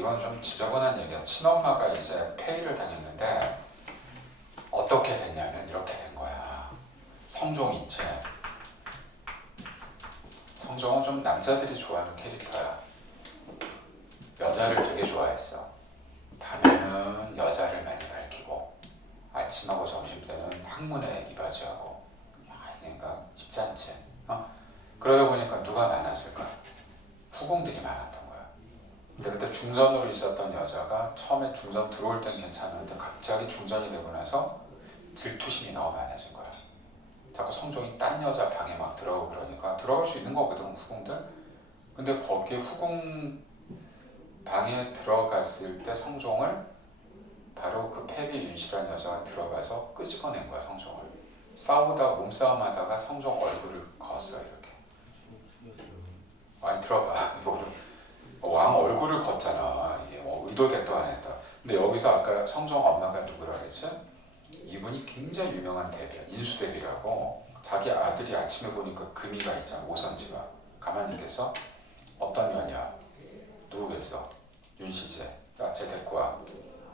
이건 좀 지저분한 얘기야. 친엄마가 이제 폐위를 당했는데 어떻게 됐냐면 이렇게 된 거야. 성종이 있지. 성종은 좀 남자들이 좋아하는 캐릭터야. 여자를 되게 좋아했어. 밤에는 여자를 많이 밝히고 아침하고 점심때는 학문에 이바지하고. 야, 그러니까 쉽지 않지. 그러다 보니까 누가 많았을까? 후궁들이 많았던 거야. 근데 그때 중전으로 있었던 여자가 처음에 중전 들어올 땐 괜찮은데 갑자기 중전이 되고 나서 질투심이 너무 많아진 거야. 자꾸 성종이 딴 여자 방에 막 들어오고 그러니까 들어갈 수 있는 거거든, 후궁들. 근데 거기에 후궁 방에 들어갔을 때 성종을 바로 그 패비 윤씨라는 여자가 들어가서 끄집어낸 거야, 성종을. 싸우다 몸싸움하다가 성종 얼굴을 걷어 이렇게. 아니 들어봐. 왕 얼굴을 걷잖아. 이게 뭐 의도됐다 안 했다. 근데 여기서 아까 성종 엄마가 누구라 그랬지? 이분이 굉장히 유명한 대비야. 인수대비라고. 자기 아들이 아침에 보니까 금이가 있잖아. 오선지가. 가만히 계서 어떤 년이야? 누구겠어? 윤시제. 야, 쟤 데리고 와.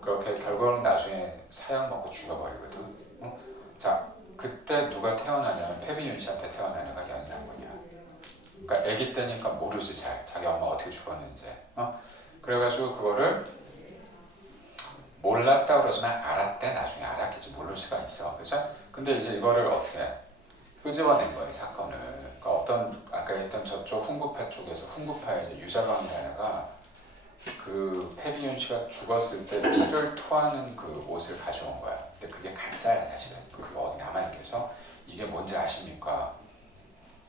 그렇게 결국은 나중에 사형 먹고 죽어버리거든. 응? 자, 그때 누가 태어나냐면 패비 윤씨한테 태어난 애가 연산군이야. 그러니까 아기 때니까 모르지 잘. 자기 엄마 어떻게 죽었는지. 그래가지고 그거를 몰랐다 그러지만 알았대. 나중에 알았겠지. 모를 수가 있어. 그죠? 근데 이제 이거를 어떻게 끄집어낸 거예요, 사건을. 그러니까 어떤 아까 했던 저쪽 훈구파 쪽에서 훈구파의 이제 유자광이라는 애가 그 패비윤 씨가 죽었을 때 피를 토하는 그 옷을 가져온 거야. 근데 그게 가짜야 사실은. 그거 어디 남아있겠어? 이게 뭔지 아십니까?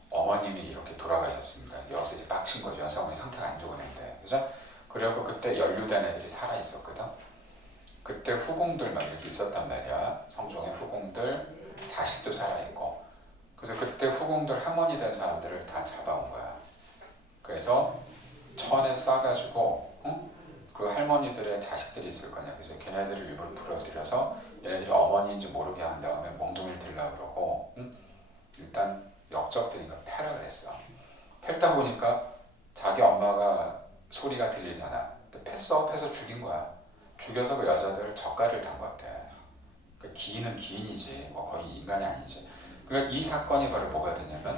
어머님이 이렇게 돌아가셨습니다. 여기서 이제 빡친 거죠. 연상군이 상태가 안 좋은데, 그죠? 그래갖고 그때 연루된 애들이 살아 있었거든. 그때 후궁들 막 이렇게 있었단 말이야. 성종의 후궁들, 자식도 살아 있고. 그래서 그때 후궁들 할머니 된 사람들을 다 잡아온 거야. 그래서 천에 싸가지고, 그 할머니들의 자식들이 있을 거냐. 그래서 걔네들을 일부러 불러들여서 얘네들이 어머니인지 모르게 한 다음에 몽둥이를 들라 그러고, 일단 역적들이니까 패라 그랬어. 팰다 보니까 자기 엄마가 소리가 들리잖아. 근데 패서 죽인 거야. 죽여서 그 여자들 젓갈을 담궜대. 그 기인은 기인이지, 뭐 거의 인간이 아니지. 그러니까 이 사건이 바로 뭐가 되냐면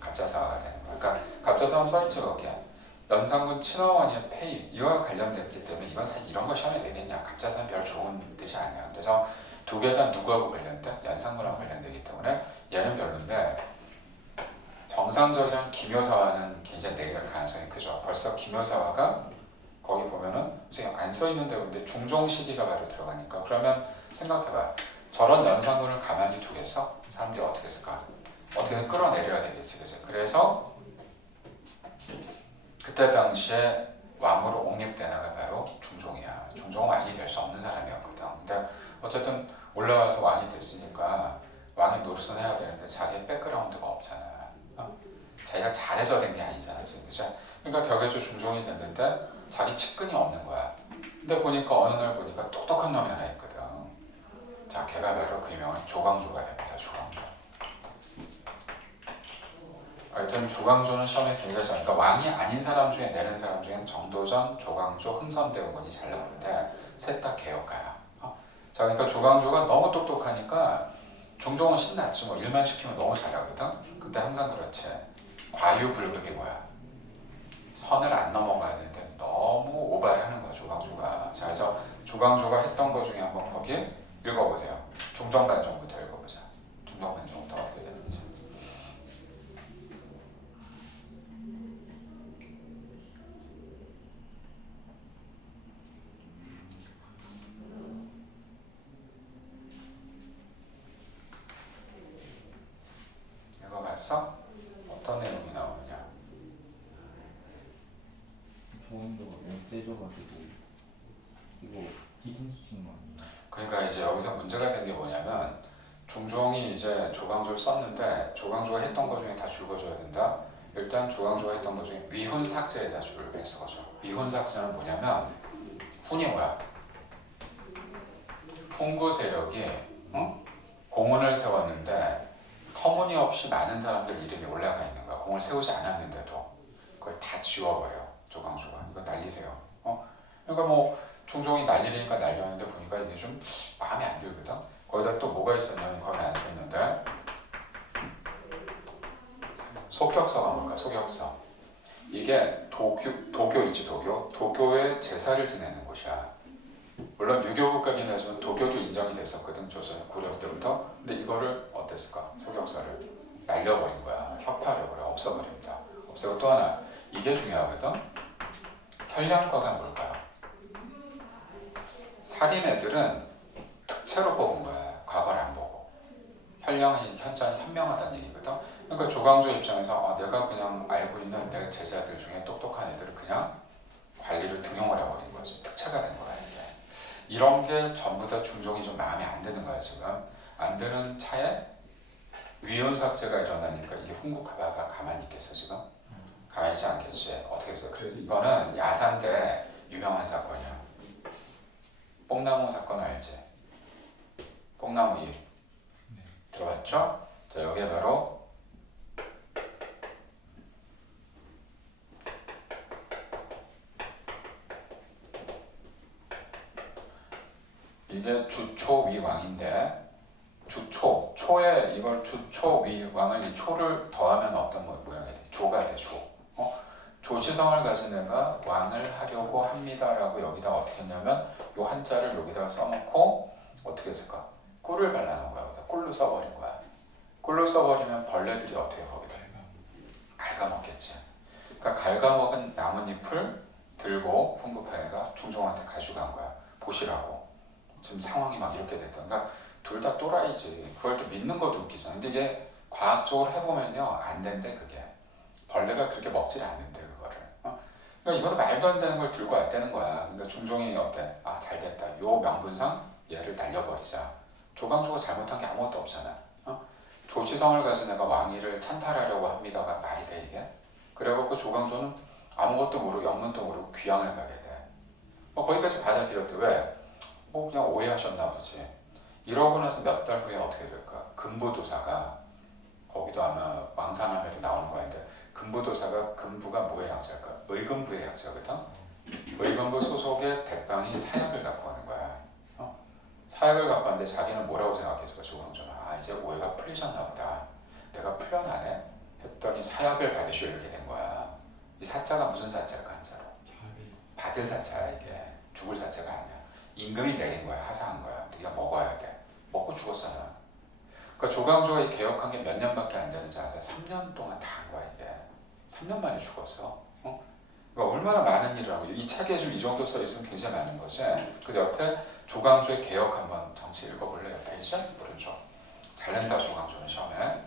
갑자사화가 되는 거야. 그러니까 갑자사화 써있지 거기에. 연산군 친어머니의 폐위 이와 관련됐기 때문에 이건 사실 이런 거 시험에 내겠냐. 갑자사는 별 좋은 뜻이 아니야. 그래서 두 개 다 누구하고 관련돼? 연산군하고 관련되기 때문에 얘는 별론데 정상적인 기묘사화는 굉장히 내릴 가능성이 크죠. 벌써 기묘사화가 거기 보면은 안 써있는데 근데 중종시기가 바로 들어가니까 그러면 생각해봐. 저런 연산군을 가만히 두겠어? 사람들이 어떻게 했을까? 어떻게든 끌어내려야 되겠지. 그래서 그때 당시에 왕으로 옹립된 애가 바로 중종이야. 중종은 왕이 될 수 없는 사람이었거든. 근데 어쨌든 올라와서 왕이 됐으니까 왕이 노릇은 해야 되는데 자기의 백그라운드가 없잖아. 자기가 잘해서 된 게 아니잖아. 그죠? 그러니까 격에서 중종이 됐는데 자기 측근이 없는 거야. 근데 보니까 어느 날 보니까 똑똑한 놈이 하나 있거든. 자, 걔가 바로 그 유명한 조광조가 됩니다. 조광조. 하여튼 조광조는 시험에 굉장히 잘, 그러니까 왕이 아닌 사람 중에 내는 사람 중에는 정도전, 조광조, 흥선대원군이 잘 나오는데 셋 다 개혁가야. 자, 그러니까 조광조가 너무 똑똑하니까 중종은 신났지. 뭐 일만 시키면 너무 잘하거든. 근데 항상 그렇지. 과유불급이 뭐야? 선을 안 넘어가야 되는데 너무 오바를 하는 거야, 조광조가. 자, 그래서 조광조가 했던 거 중에 한번 거기 읽어보세요. 중종반정부터 읽어보자. 중종반정부터 어떻게 되는지. 읽어봤어? 어떤 내용이 나오느냐? 조항조가 세져가지고 이거 뒤통수 치는 거 아니에요? 그러니까 이제 여기서 문제가 된 게 뭐냐면 중종이 이제 조광조를 썼는데 조광조가 했던 것 중에 다 줄거줘야 된다. 일단 조광조가 했던 것 중에 위훈 삭제에다 줄을 뺐어. 위훈 삭제는 뭐냐면 훈이 뭐야? 훈구 세력이 공원을 세웠는데 터무니없이 많은 사람들 이름이 올라가 있는 거야. 공을 세우지 않았는데도 그걸 다 지워버려. 조광조가. 이거 날리세요. 그러니까 뭐 중종이 날리니까 날렸는데 보니까 이게 좀 마음에 안 들거든. 거기다 또 뭐가 있었냐면 거기 안 썼는데 소격서가 뭘까? 소격서. 이게 도교 있지 도교. 도교의 제사를 지내는 곳이야. 물론 유교국가긴 하지만 도교도 인정이 됐었거든 조선 고려 때부터. 근데 이거를 어땠을까? 소격서를 날려버린 거야. 혁파력으로 없애버립니다. 없애고 또 하나 이게 중요하거든. 현량과가 뭘까요? 살인 애들은 특채로 뽑은 거야. 과거를 안 보고. 현량이 현명하다는 얘기거든. 그러니까 조광조 입장에서 내가 그냥 알고 있는 내 제자들 중에 똑똑한 애들을 그냥 관리를 등용을 해버린 거지. 특채가 된 거야 이게. 이런 게 전부 다 중종이 좀 마음에 안 드는 거야 지금. 안 드는 차에 위헌삭제가 일어나니까 이게 훈국하다가 가만히 있겠어 지금? 가만히 있지 않겠지. 어떻게 했어? 그래서 이거는 야산대 유명한 사건이야. 뽕나무 사건 알지? 뽕나무 잎 들어봤죠? 자 여기에 바로 이게 주초위왕인데 초에 이걸 주초위왕을 이 초를 더하면 어떤 모양이 돼? 조가 돼 조. 조시성을 가진 애가 왕을 하려고 합니다라고 여기다 어떻게 했냐면 요 한자를 여기다가 써놓고 어떻게 했을까? 꿀을 발라놓은 거야. 꿀로 써버린 거야. 꿀로 써버리면 벌레들이 어떻게 거기를 갉아먹겠지. 그러니까 갉아먹은 나뭇잎을 들고 훈구파이가 중종한테 가져간 거야. 보시라고. 지금 상황이 막 이렇게 됐다. 그러니까 둘 다 또라이지. 그걸 또 믿는 것도 웃기잖아. 근데 이게 과학적으로 해보면요 안 된대 그게. 벌레가 그렇게 먹질 않는데 그거를. 그러니까 이거도 말도 안 되는 걸 들고 왔다는 거야. 그러니까 중종이 어때? 아 잘됐다. 요 명분상 얘를 날려버리자. 조광조가 잘못한 게 아무것도 없잖아. 조시성을 가진 애가 왕위를 찬탈하려고 합니다가 말이 돼 이게? 그래갖고 조광조는 아무것도 모르고 영문도 모르고 귀양을 가게 돼. 거기까지 받아들였대. 왜? 뭐 그냥 오해하셨나 보지. 이러고 나서 몇 달 후에 어떻게 될까? 금부도사가 거기도 아마 왕산암에도 나오는 거였는데 금부도사가 금부가 뭐의 약자일까? 의금부의 약자거든. 의금부 소속의 대빵이 사약을 갖고 오는 거야. 사약을 갖고 왔는데 자기는 뭐라고 생각했을까? 조광조는 이제 오해가 풀리셨나 보다. 내가 풀려나네? 했더니 사약을 받으시오 이렇게 된 거야. 이 사자가 무슨 사자일까 한자로? 받을 사자야 이게. 죽을 사자가 아니야. 임금이 내린 거야. 하사한 거야. 네가 먹어야 돼. 먹고 죽었잖아. 그러니까 조광조가 개혁한 게 몇 년밖에 안 되는지 아세요? 3년 동안 다 한 거야 이게. 3년 만에 죽었어. 그러니까 얼마나 많은 일을 하고 이 책에 좀 이 정도 써 있으면 굉장히 많은 거지. 그 옆에 조광조의 개혁 한번 정치 읽어볼래? 옆에 이제 오른쪽. 잘낸다 조광조는 시험에.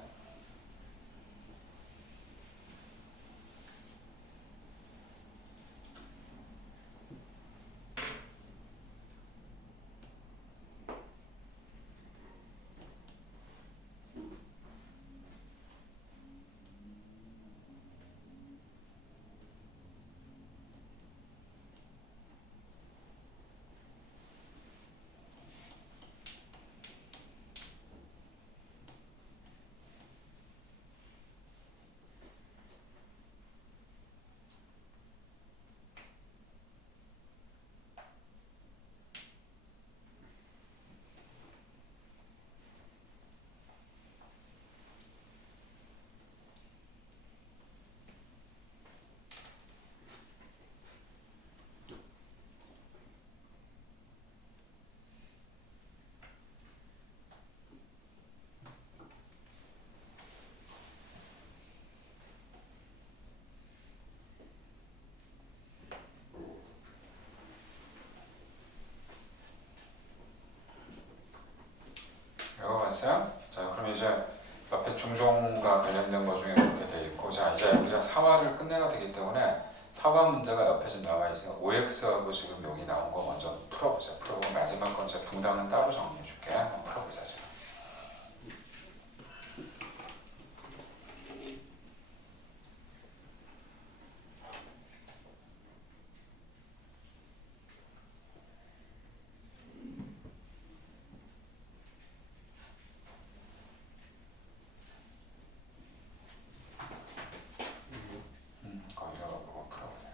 읽어봤어요? 자 그럼 이제 옆에 중종과 관련된 것 중에 그렇게 돼 있고 자 이제 우리가 사화를 끝내야 되기 때문에 사화 문제가 옆에 좀 나와 있으니까 OX하고 지금 여기 나온 거 먼저 풀어보자. 풀어보고 마지막 건 이제 붕당은 따로 정리해 줄게. 한번 풀어보자 지금. 거기다가 보고 풀어보세요.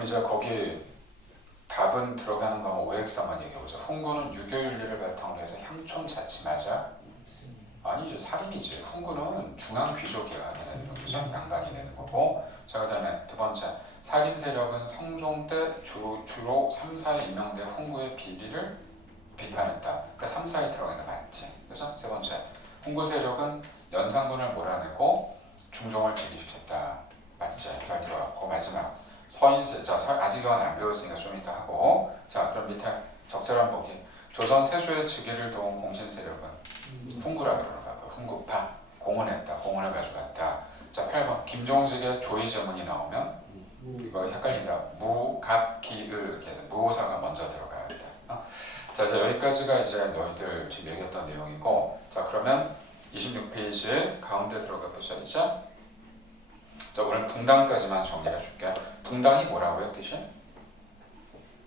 그럼 이제 거기 답은 들어가는 거 OX만 얘기해보자. 훈구는 유교윤리를 바탕으로 해서 향촌 자치 맞아? 아니죠. 살인이지. 훈구는 중앙 귀족이야. 걔네들은 그죠? 양반이 되는 거고. 자, 그 다음에 두 번째. 살인 세력은 성종 때 주로 3, 4에 임명된 훈구의 비리를 비판했다. 그 3, 4에 들어가는 게 맞지. 그래서 세 번째. 훈구 세력은 연산군을 몰아내고 중종을 즉위시켰다. 맞지? 잘 들어갔고. 마지막. 서인세. 자, 아직 이건 안 배웠으니까 좀 이따 하고. 자, 그럼 밑에 적절한 보기. 조선 세조의 즉위를 도운 공신 세력은 훈구라 그러는가? 훈구파. 공헌했다. 공헌을 가져갔다. 자, 8번. 김종직의 조의제문이 나오면 이거 헷갈린다. 무, 갑, 기을 이렇게 해서 무호사가 먼저 들어가야 한다. 자, 이제 여기까지가 이제 너희들 지금 얘기했던 내용이고, 자, 그러면 26페이지 가운데 들어가 보자. 이제 자, 오늘 붕당까지만 정리해 줄게. 붕당이 뭐라고요, 뜻이?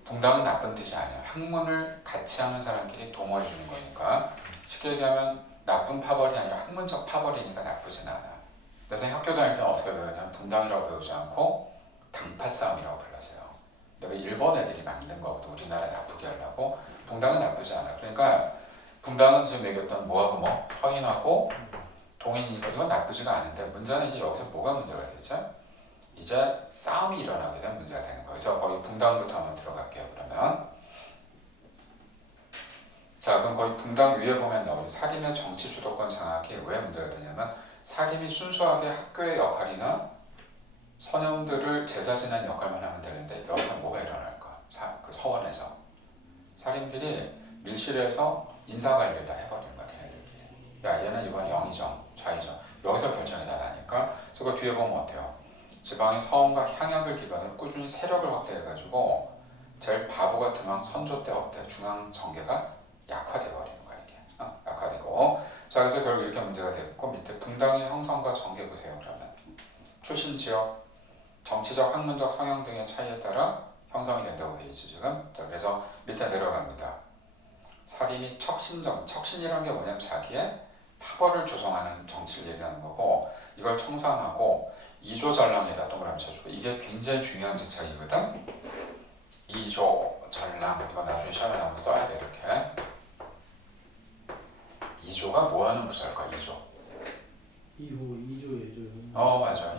붕당은 나쁜 뜻이 아니야. 학문을 같이 하는 사람끼리 동어해 주는 거니까. 쉽게 얘기하면 나쁜 파벌이 아니라 학문적 파벌이니까 나쁘진 않아. 그래서 학교 다닐 때는 어떻게 배우냐면 붕당이라고 배우지 않고 당파 싸움이라고 불렀어요. 내가 일본 애들이 만든 거거든. 우리나라 나쁘게 하려고. 붕당은 나쁘지 않아. 그러니까 붕당은 지금 얘기했던 뭐하고 뭐 서인하고 동인이고 이건 나쁘지가 않은데 문제는 이제 여기서 뭐가 문제가 되죠? 이제 싸움이 일어나게 되면 문제가 되는 거예요. 그래서 거기 붕당부터 한번 들어갈게요. 그러면 자, 그럼 거기 붕당 위에 보면 나오는 사림의 정치 주도권 장악이 왜 문제가 되냐면 사림이 순수하게 학교의 역할이나 선영들을 제사 지내는 역할만 하면 되는데 여기서 뭐가 일어날까? 그 서원에서 사림들이 밀실에서 인사관리를 다 해버리는 거야. 걔네들끼리. 야, 얘는 이번 영의정, 좌의정 여기서 결정이 다 나니까. 그래서 그 뒤에 보면 어때요? 지방의 서원과 향약을 기반으로 꾸준히 세력을 확대해가지고 제일 바보 같은 왕 선조 때 어때? 중앙 정계가 약화돼 버리는 거야 이게. 약화되고. 자, 그래서 결국 이렇게 문제가 됐고 밑에 붕당의 형성과 전개 보세요. 그러면 출신 지역, 정치적, 학문적 성향 등의 차이에 따라 형성이 된다고 돼 있지 지금. 자, 그래서 밑에 내려갑니다. 사림이 척신이라는 게 뭐냐면 자기의 파벌을 조성하는 정치를 얘기하는 거고 이걸 청산하고 이조전랑에다 동그라미 쳐주고 이게 굉장히 중요한 직책이거든. 이조전랑 이거 나중에 시험에 나오면 써야 돼 이렇게. 이조가 뭐하는 부서일까? 이조. 맞아.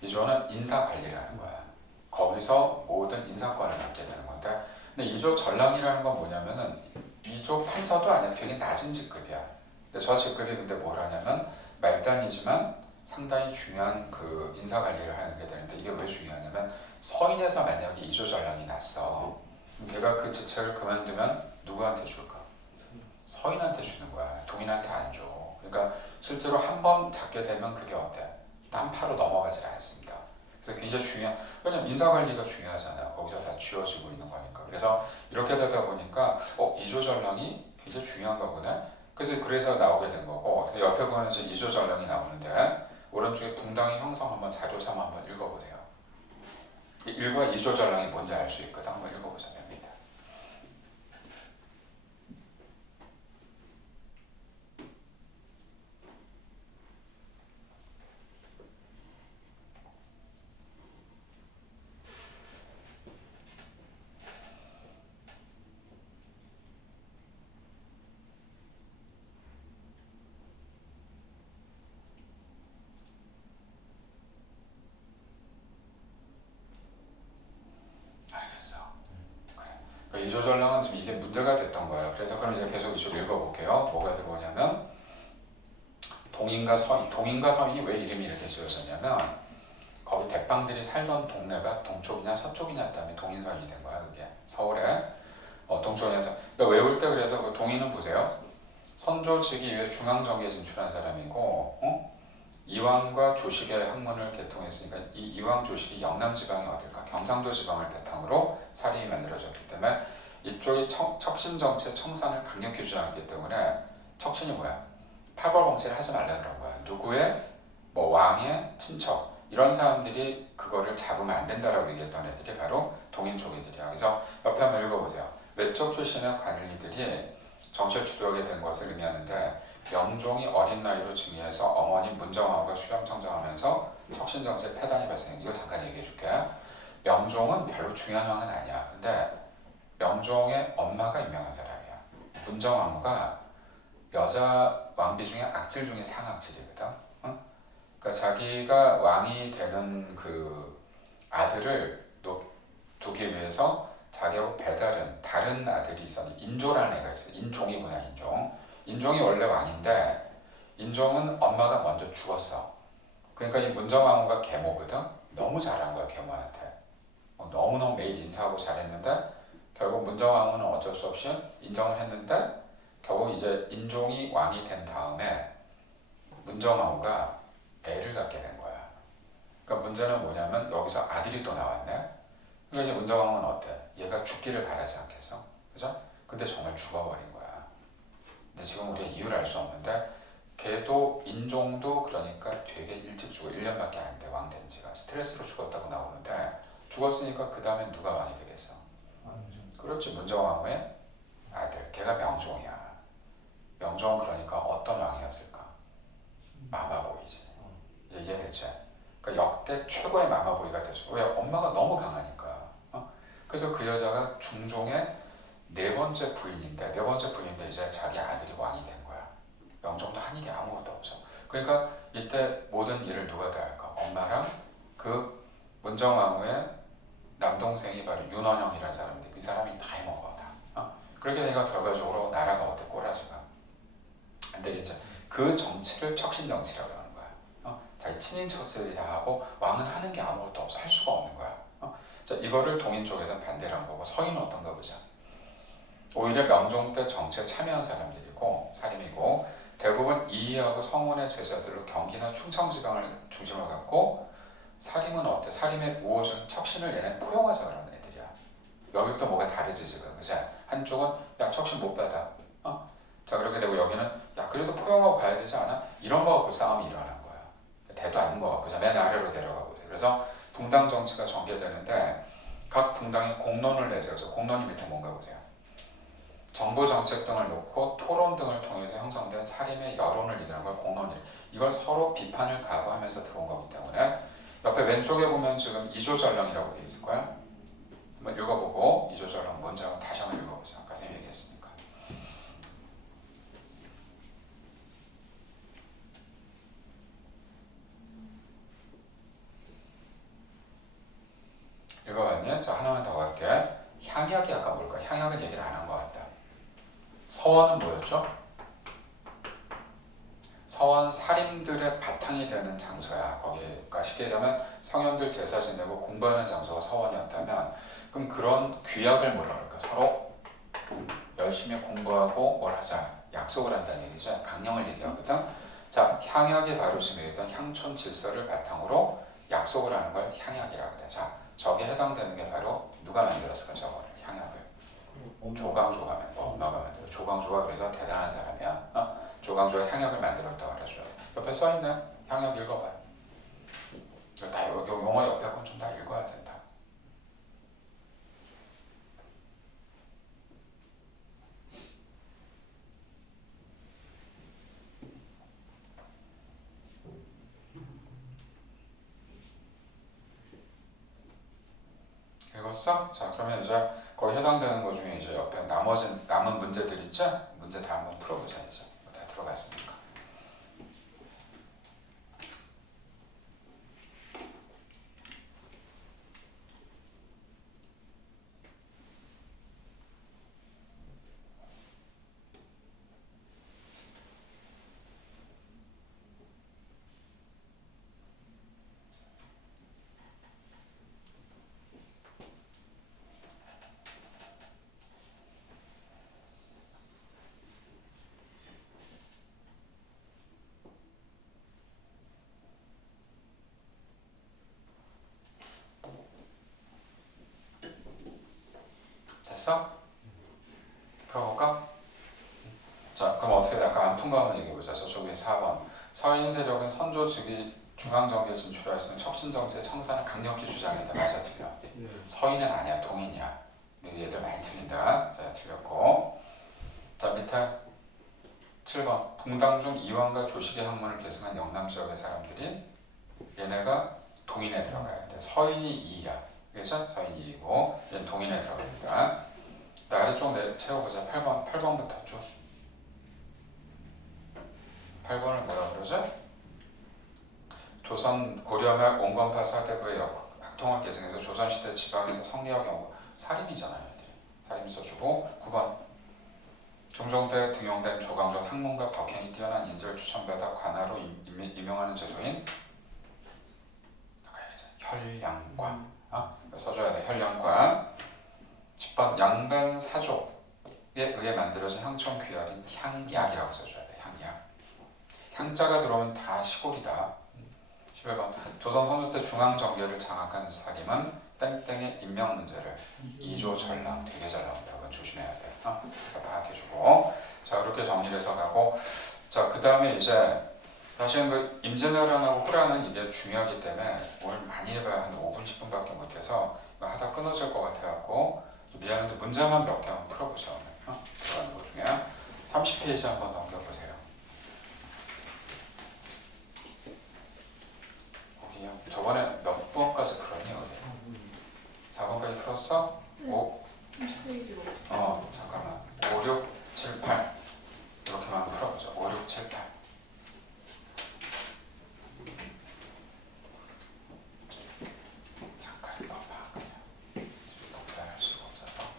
이조는 인사관리를 하는 거야. 거기서 모든 인사권을 갖게 되는 건데 근데 이조 전랑이라는 건 뭐냐면은 이조 판사도 아니야. 되게 낮은 직급이야. 근데 저 직급이 근데 뭘 하냐면 말단이지만 상당히 중요한 그 인사관리를 하는 게 되는데 이게 왜 중요하냐면 서인에서 만약에 이조 전랑이 났어. 그럼 걔가 그 직책을 그만두면 누구한테 줄까? 서인한테 주는 거야. 동인한테 안 줘. 그러니까 실제로 한 번 잡게 되면 그게 어때? 딴파로 넘어가질 않습니다. 그래서 굉장히 왜냐면 인사관리가 중요하잖아요. 거기서 다 쥐어지고 있는 거니까. 그래서 이렇게 되다 보니까 이조전랑이 굉장히 중요한 거구나. 그래서 나오게 된 거고 옆에 보면 이제 이조전랑이 나오는데 오른쪽에 붕당의 형성 한번 자료 삼아 한번 읽어보세요. 일과 이조전랑이 뭔지 알 수 있거든. 한번 읽어보자. 이조전랑은 지금 이게 문제가 됐던 거예요. 그래서 그럼 이제 계속 이쪽 읽어볼게요. 뭐가 들어오냐면 동인과 서인이 왜 이름이 이렇게 쓰여졌냐면 거기 대빵들이 살던 동네가 동쪽이냐 서쪽이냐 때문에 동인서인이 된 거야. 그게 서울에 동쪽에서 그러니까 외울 때 그래서 그 동인은 보세요. 선조 즉위 이후에 중앙정계에 진출한 사람이고 이왕과 조식의 학문을 개통했으니까 이 이왕 조식이 영남 지방이 어딜까? 경상도 지방을 바탕으로 사림이 만들어졌기 때문에 이쪽이 척신 정치의 청산을 강력히 주장했기 때문에 척신이 뭐야? 파벌 정치를 하지 말라 그런 거야. 누구의 뭐 왕의 친척 이런 사람들이 그거를 잡으면 안 된다라고 얘기했던 애들이 바로 동인 쪽이들이야. 그래서 옆에 한번 읽어보세요. 외척 출신의 관리들이 정치를 주도하게 된 것을 의미하는데 명종이 어린 나이로 즉위해서 어머니 문정왕후가 수렴청정하면서 척신정치의 폐단이 발생. 이거 잠깐 얘기해 줄게. 명종은 별로 중요한 왕은 아니야. 근데 명종의 엄마가 유명한 사람이야. 문정왕후가 여자 왕비 중에 악질 중에 상악질이거든. 응? 그러니까 자기가 왕이 되는 그 아들을 두기 위해서 자기하고 배다른 다른 아들이 있었는데 인조라는 애가 있어. 인종이구나 인종. 인종이 원래 왕인데 인종은 엄마가 먼저 죽었어. 그러니까 이 문정왕후가 계모거든. 너무 잘한 거야 계모한테. 너무너무 매일 인사하고 잘했는데 결국 문정왕후는 어쩔 수 없이 인정을 했는데 결국 이제 인종이 왕이 된 다음에 문정왕후가 애를 갖게 된 거야. 그러니까 문제는 뭐냐면 여기서 아들이 또 나왔네. 그러니까 이제 문정왕후는 어때? 얘가 죽기를 바라지 않겠어? 그죠? 근데 정말 죽어버린 거야. 근데 지금 우리가 이유를 알 수 없는데 걔도 인종도 그러니까 되게 일찍 죽어. 1년밖에 안 돼 왕 된 지가. 스트레스로 죽었다고 나오는데 죽었으니까 그 다음에 누가 왕이 되겠어? 그렇지 문정왕후의 아들. 걔가 명종이야. 명종은 그러니까 어떤 왕이었을까? 마마보이지. 얘기했지. 그러니까 역대 최고의 마마보이가 되죠. 왜? 엄마가 너무 강하니까. 그래서 그 여자가 중종의 네 번째 부인인데 이제 자기 아들이 왕이 된 거야. 명종도 한 일이 아무것도 없어. 그러니까 이때 모든 일을 누가 다 할까? 엄마랑 그 문정왕후의 남동생이 바로 윤원영이라는 사람인데 그 사람이 다 해먹어 다. 그렇게 되니까 결과적으로 나라가 어때? 꼬라지가. 근데 이제 그 정치를 척신정치라고 하는 거야. 자기 친인척들이 다 하고 왕은 하는 게 아무것도 없어. 할 수가 없는 거야. 자, 이거를 동인 쪽에서는 반대를 한 거고 서인은 어떤가 보자. 오히려 명종 때 정치에 참여한 사람들이고 살림이고 대부분 이이하고 성원의 제자들로 경기나 충청지방을 중심으로 갖고 살림은 어때? 살림의 우호적 척신을 얘네 포용하자 그러는 애들이야. 여기부터 뭐가 다르지 지금, 그지? 한쪽은 야 척신 못 받아. 자 그렇게 되고 여기는 야 그래도 포용하고 가야 되지 않아? 이런 거 갖고 싸움이 일어난 거야. 대도 않는 거 갖고 맨 아래로 내려가고. 그래서 붕당 정치가 전개되는데 각 붕당이 공론을 내세워서 공론이 밑에 뭔가 보세요. 정보 정책 등을 놓고 토론 등을 통해서 형성된 살림의 여론을 이기는 걸 공론이래. 이걸 서로 비판을 각오하면서 들어온 거기 때문에 옆에 왼쪽에 보면 지금 이조전령이라고 되어 있을 거야. 한번 읽어보고 이조전령 뭔지 한번 다시 한번 읽어보세요. 아까 내가 얘기했으니까. 읽어봤니? 자 하나만 더 갈게. 향약이 아까 뭘까? 향약은 얘기를 안 한 것 같다. 서원은 뭐였죠? 서원 살인들의 바탕이 되는 장소야. 거기가 쉽게 얘기하면 성현들 제사 지내고 공부하는 장소가 서원이었다면 그럼 그런 규약을 뭐라 그럴까? 서로 열심히 공부하고 뭘 하자. 약속을 한다는 얘기죠. 강령을 얘기하거든. 자, 향약이 바로 지금 얘기했던 향촌 질서를 바탕으로 약속을 하는 걸 향약이라고 그래. 자, 저게 해당되는 게 바로 누가 만들었을까? 저거를 향약을. 조광조가 엄마가 만들어. 조광조가 그래서 대단한 사람이야. 조광조가 향약을 만들었다고 알아줘야 돼. 옆에 써있네. 향약 읽어봐. 다 용어 옆에 건 좀 다 읽어야 된다. 읽었어? 자 그러면 이제 거기 해당되는 것 중에 이제 옆에 나머지 남은 문제들 있죠? 문제 다 한번 풀어보자 이제. 다 들어갔으니까. 됐어? 풀어볼까? 자 그럼 어떻게 아까 안 푼 거 한번 얘기해보자. 저쪽에 4번. 서인 세력은 선조 즉위 중앙정계에 진출하였으면 척신정치의 청산을 강력히 주장했다. 맞아 틀려? 서인은 아니야 동인이야. 얘들 많이 틀린다. 자 틀렸고. 자 밑에 7번. 붕당 중 이황과 조식의 학문을 계승한 영남 지역의 사람들이 얘네가 동인에 들어가야 돼. 서인이 2야. 그래서 서인이고 이제 동인에 들어갑니다. 아래쪽 채워보자. 8번부터 쭉. 8번을 뭐라 그러죠? 조선 고려말 온건파 사대부의 학통을 계승해서 조선시대 지방에서 성리학 연구 살인이잖아요. 살인 써주고 9번 중종때 등용된 조광조 학문과 덕행이 뛰어난 인재를 추천받아 관하로 임명하는 제도인 혈양관 써줘야 돼. 혈양관 10번 양반 사족에 의해 만들어진 향촌 귀열인 향약이라고 써줘야 돼. 향약 향자가 들어오면 다 시골이다. 11번 조선 선조 때 중앙정계를 장악한 사림은 땡땡의 임명 문제를 2조 전랑 되게 잘 나온다. 이건 조심해야 돼. 파악해주고 자 이렇게 정리를 해서 가고 자 그 다음에 이제 사실은 그 임진왜란하고 호란은 이게 중요하기 때문에 오늘 많이 해봐야 한 5분 10분밖에 못해서 이거 하다 끊어질 것 같아갖고 미안한데 문제만 몇 개 한번 풀어보자. 오늘 들어가는 것 중에 30페이지 한번 넘겨보세요. 거기요. 저번에 몇 번까지 풀었니? 어디? 4번까지 풀었어? 네. 5? 30페이지로. 잠깐만. 5, 6, 7, 8 이렇게만 풀어보자. 5, 6, 7, 8 잠깐 넣어봐. 그냥 복사할 수가 없어서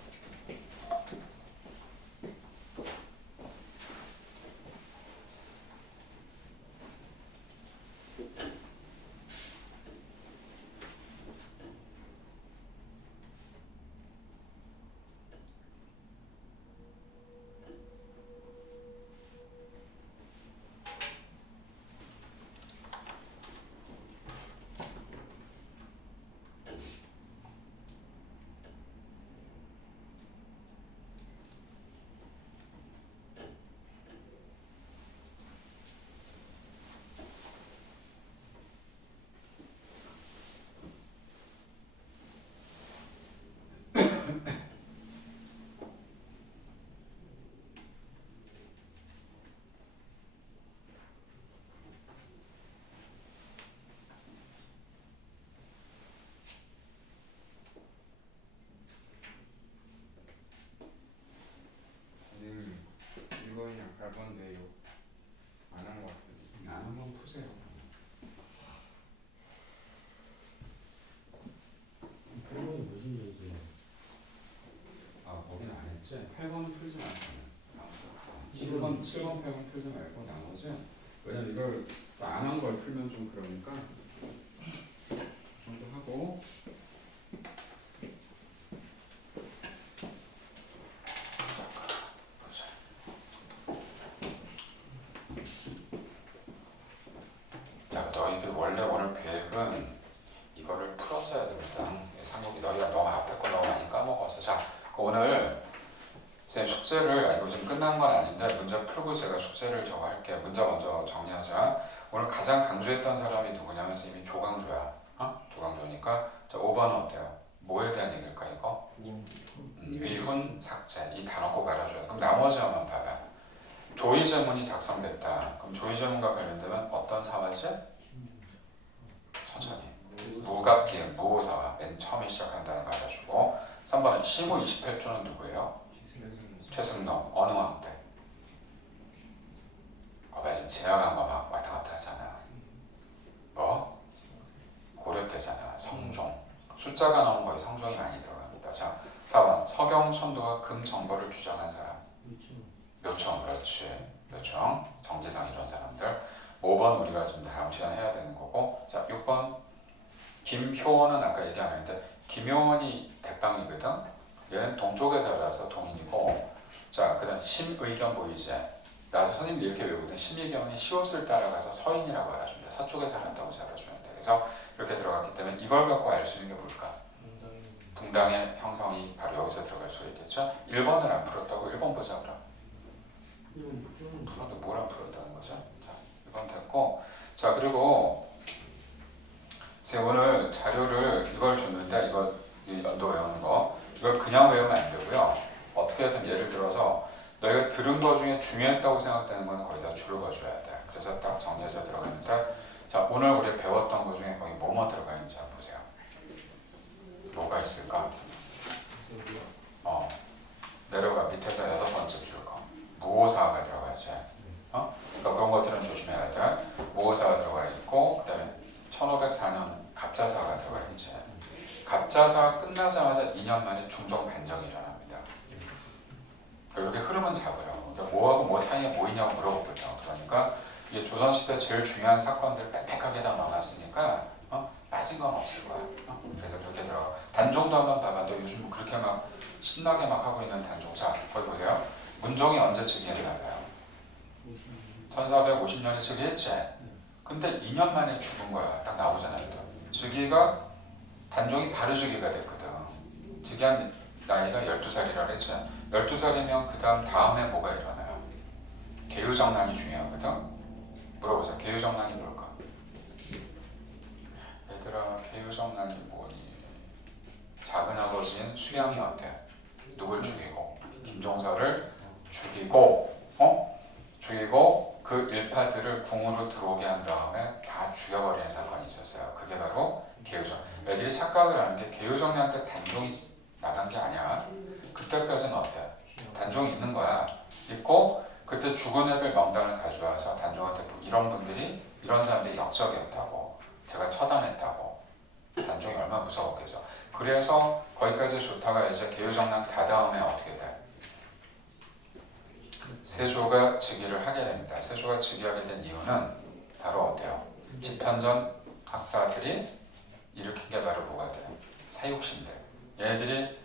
이거 그냥 밟았는데요. 안 한 것 같은데. 안 한번 푸세요. 8번이 무슨 얘기예요? 거기는 안 했지? 8번은 풀지 않잖아. 7번, 8번 풀지 말고 나머지. 왜냐면 이걸 안 한 걸 풀면 좀 그러니까 그 정도 하고. 자, 너희들 원래 오늘 계획은 이거를 풀었어야 되거든. 상국이 너희가 너무 앞에 거 너무 많이 까먹었어. 자, 오늘 제 숙제를 이거 지금 끝난 건 아닌데 문제 풀고 제가 숙제를 저거 할게요. 문제 먼저 정리하자. 오늘 가장 강조했던 사람이 누구냐면 선생님이 조광조야. 조광조니까 자 5번은 어때요? 뭐에 대한 얘기일까 이거? 위훈 삭제 이 단어 꼭 알아줘야 돼. 그럼 나머지 한번 봐봐. 조의제문이 작성됐다. 그럼 조의제문과 관련되면 어떤 사화지? 천천히. 무갑기의 무사화 맨 처음에 시작한다는 거 알아주고 3번은 시무 28조는 누구예요? 최승록 어느 왕 때? 거봐 지금 지나간 거 막 왔다 갔다 하잖아. 뭐? 고려 때잖아. 성종 숫자가 나오는 거에 성종이 많이 들어갑니다. 자 4번 서경천도가 금정벌을 주장한 사람 묘청 그렇지 묘청 정지상 이런 사람들 5번 우리가 지금 다음 시간에 해야 되는 거고 자 6번 김효원은 아까 얘기 안 했는데 김효원이 대빵이거든. 얘는 동쪽에 살아서 동인이고 자 그다음 심의견 보이지? 나도 선생님이 이렇게 외우거든. 심의견이 시옷을 따라가서 서인이라고 알아줍니다. 서쪽에 살았다고 잘 알아주면 돼. 그래서 이렇게 들어갔기 때문에 이걸 갖고 알 수 있는 게 뭘까? 붕당의 형성이 바로 여기서 들어갈 수가 있겠죠? 1번을 안 풀었다고 1번 보자 그럼. 풀어도 뭘 안 풀었다는 거죠? 자 1번 됐고 자 그리고 제가 오늘 자료를 이걸 줬는데 이거 연도 외우는 거 이걸 그냥 외우면 안 되고요. 어떻게든 예를 들어서 너희가 들은 거 중에 중요했다고 생각되는 거는 거기다 줄을 그어줘야 돼. 그래서 딱 정리해서 들어갔는데 자 오늘 우리 배웠던 거 중에 거기 뭐뭐 들어가 있는지 한번 보세요. 뭐가 있을까? 내려가 밑에서 6번째 줄 거. 무오사가 들어가지. 그러니까 그런 것들은 조심해야 돼. 무오사가 들어가 있고, 그 다음에 1504년 갑자사가 들어가 있지. 갑자사 끝나자마자 2년 만에 중종 반정이 일어납니다. 이렇게 흐름은 잡으라고. 그러니까 뭐하고 뭐 사이에 뭐 있냐고 물어보거든. 그러니까 이게 조선시대 제일 중요한 사건들 빽빽하게 다 넣어놨으니까 빠진 건 없을 거야. 그래서 그렇게 들어가. 단종도 한번 봐봐. 너 요즘 뭐 그렇게 막 신나게 막 하고 있는 단종. 자, 거기 보세요. 문종이 언제 즉위했나봐요. 1450년에 즉위했지. 근데 2년 만에 죽은 거야. 딱 나오잖아요. 즉위가 단종이 바로 즉위가 됐거든. 즉위한 나이가 12살이라 그랬지. 12살이면 그 다음에 뭐가 일어나요? 개유정난이 중요하거든. 물어보자. 개유정난이 뭘까? 얘들아, 개유정난이 뭐니? 작은아버지인 수양이 어때? 누굴 죽이고? 김종서를 죽이고, 죽이고 그 일파들을 궁으로 들어오게 한 다음에 다 죽여버리는 사건이 있었어요. 그게 바로 개유정. 애들이 착각을 하는 게 개유정난 때 단종이 나간 게 아니야. 그때까지는 어때? 단종이 있는 거야. 있고 그때 죽은 애들 명단을 가져와서 단종한테 이런 분들이 이런 사람들이 역적이었다고 제가 처단했다고. 단종이 얼마나 무서웠겠어. 그래서 거기까지 좋다가 이제 개유정난 다 다음에 어떻게 돼? 세조가 즉위를 하게 됩니다. 세조가 즉위하게 된 이유는 바로 어때요? 집현전 학사들이 일으킨 게 바로 뭐가 돼요? 사육신들. 얘네들이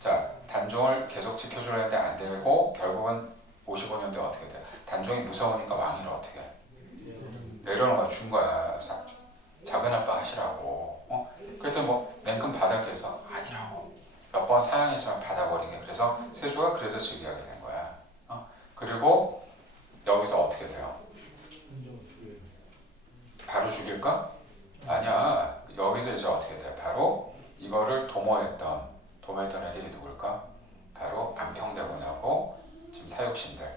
자 단종을 계속 지켜주려 했는데 안 되고 결국은 55년대 어떻게 돼? 단종이 무서우니까 왕위를 어떻게 해? 내려놓은 거야. 준 거야. 작은 아빠 하시라고. 그랬더니 뭐 냉큼 바닥에서 아니라고 몇 번 사양해서 받아버린 게 그래서 세조가 그래서 즉위하게 된 거야. 그리고 여기서 어떻게 돼요? 바로 죽일까? 아니야. 여기서 이제 어떻게 돼? 바로 이거를 도모했던 애들이 누굴까? 바로 안평대군하고 지금 사육신들.